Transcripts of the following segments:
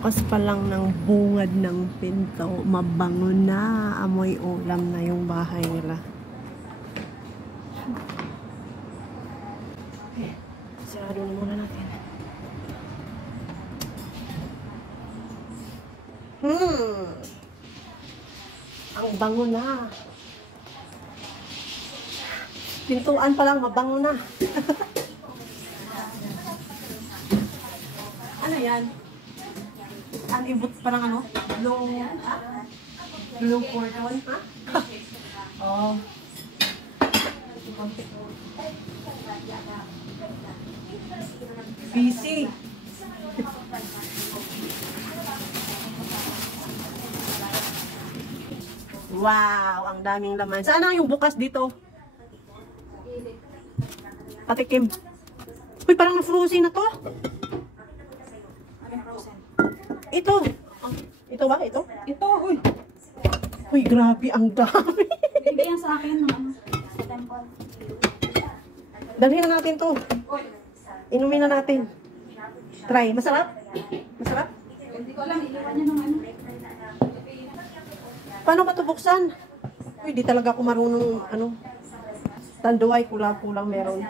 Bukas pa lang ng bungad ng pinto, mabango na, amoy ulam na yung bahay nila. Okay, sarado na muna natin. Ang bango na. Pintuan pa lang, mabango na. Ano yan? Ang ibot parang ano? Blue cordon, ha? Oh. Busy. Wow, ang daming laman. Sana yung bukas dito. Patikim. Uy, parang na-frozen na to. Ito. Ito ba? Ito? Ito, uy. Uy, grabe, ang dami. Hindi yan sa akin, sa temple. Dalhin na natin to. Inumin na natin. Try. Masarap? Masarap? Hindi ko alam, iliwan niya ng ano. Paano ba ito buksan? Uy, di talaga ako marunong, ano, tanduay, kulang-kulang meron.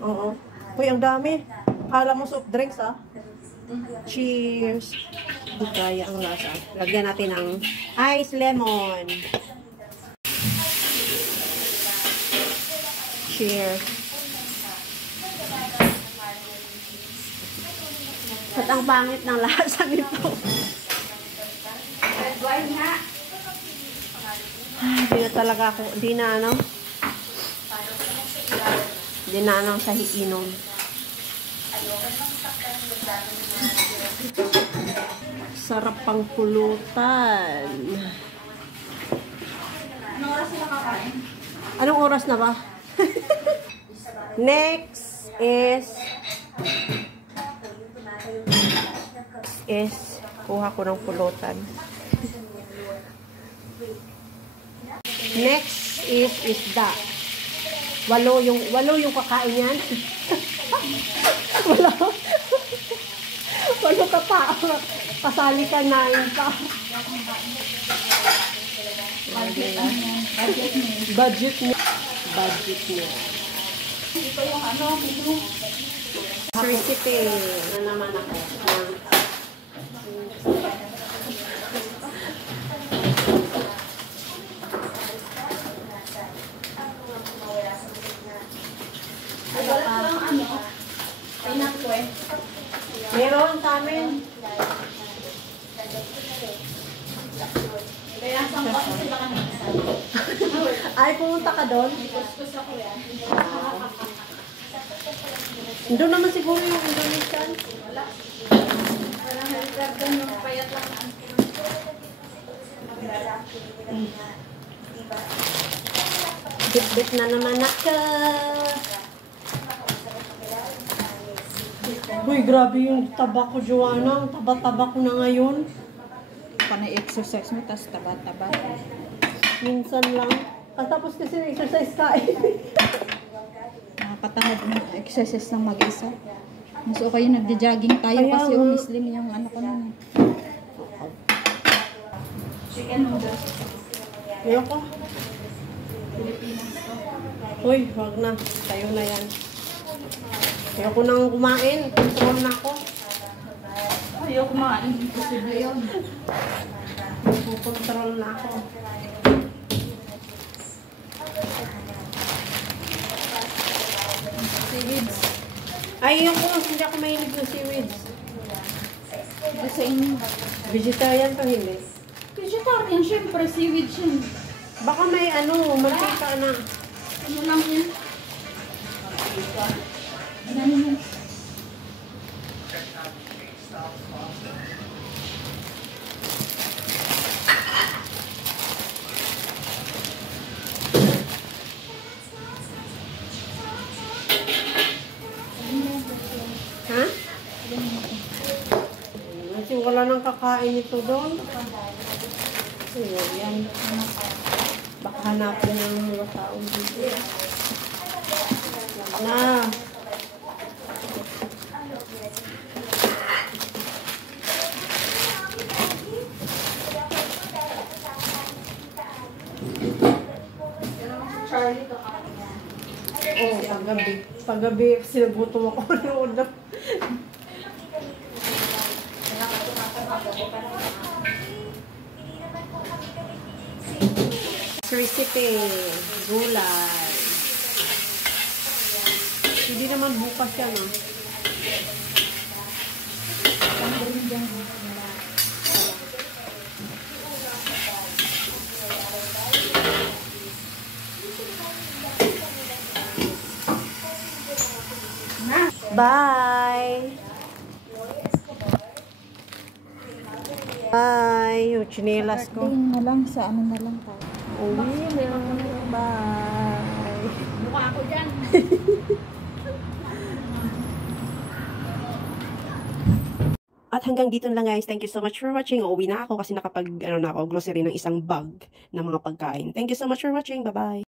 Oo. Uy, ang dami. Kala mo soft drinks, ha? Cheers. Hindi kaya ang lasa. Lagyan natin ng ice lemon. Cheers. At ang pangit ng lasa nito. Hindi na talaga ako, hindi na ano sa hiinom. Sarap pang pulutan. Anong oras sila kakain? Anong oras na ba? Next is kuha ko ng pulutan. Next is isda. Walo yung kakain yan. Walo ka pa. Pasali ka 9 pa. Budget niya. Ito yung ano, menu. Recipe na naman ako. Meron sa amin. Kaya saan ko sila kanina? Ay, pumunta ka doon? Kuskus ako yan. Doon naman siguro yung Indonesian. Wala. Walang helicopter yung payat lang. Bit-bit na naman ako. Uy, grabe yung taba ko, Joanna. Ang taba-taba ko na ngayon. Pana-exercise mo, tas taba-taba. Minsan lang. Tapos kasi exercise ka eh. Nakakatamad ng exercise ng mag-isa. Mas okay yung nagja-jogging tayo kasi yung Muslim yung ano ko nun. Chicken noodles. Ayoko. Uy, wag na. Tayo na yan. Ayoko nang kumain. Control na ako. Ayaw kumain. Imposible yun. Control na ako. Seaweeds. Ay, ayoko. Hindi ako mahilig ng seaweeds. Kasi inyo. Vegetarian pa hindi. Vegetarian, syempre. Seaweeds yun. Baka may ano, mantika na. Ano lang yan? Ano yan? Ha? Kasi wala nang kakain ito doon. Ayun, yan. Baka hanapin ng mga tao dito. Na. paggabi. Paggabi, kasi nagutom ako noon. Recipe, gulay. Hindi naman bukas yan, ah. Bye! Bye! Yung chinelas ko. Birthday na lang sa ano na lang tayo. Uwi na. Bye! Mukha ako dyan. At hanggang dito na lang guys. Thank you so much for watching. Uuwi na ako kasi nakapag, grocery ng isang bag ng mga pagkain. Thank you so much for watching. Bye-bye!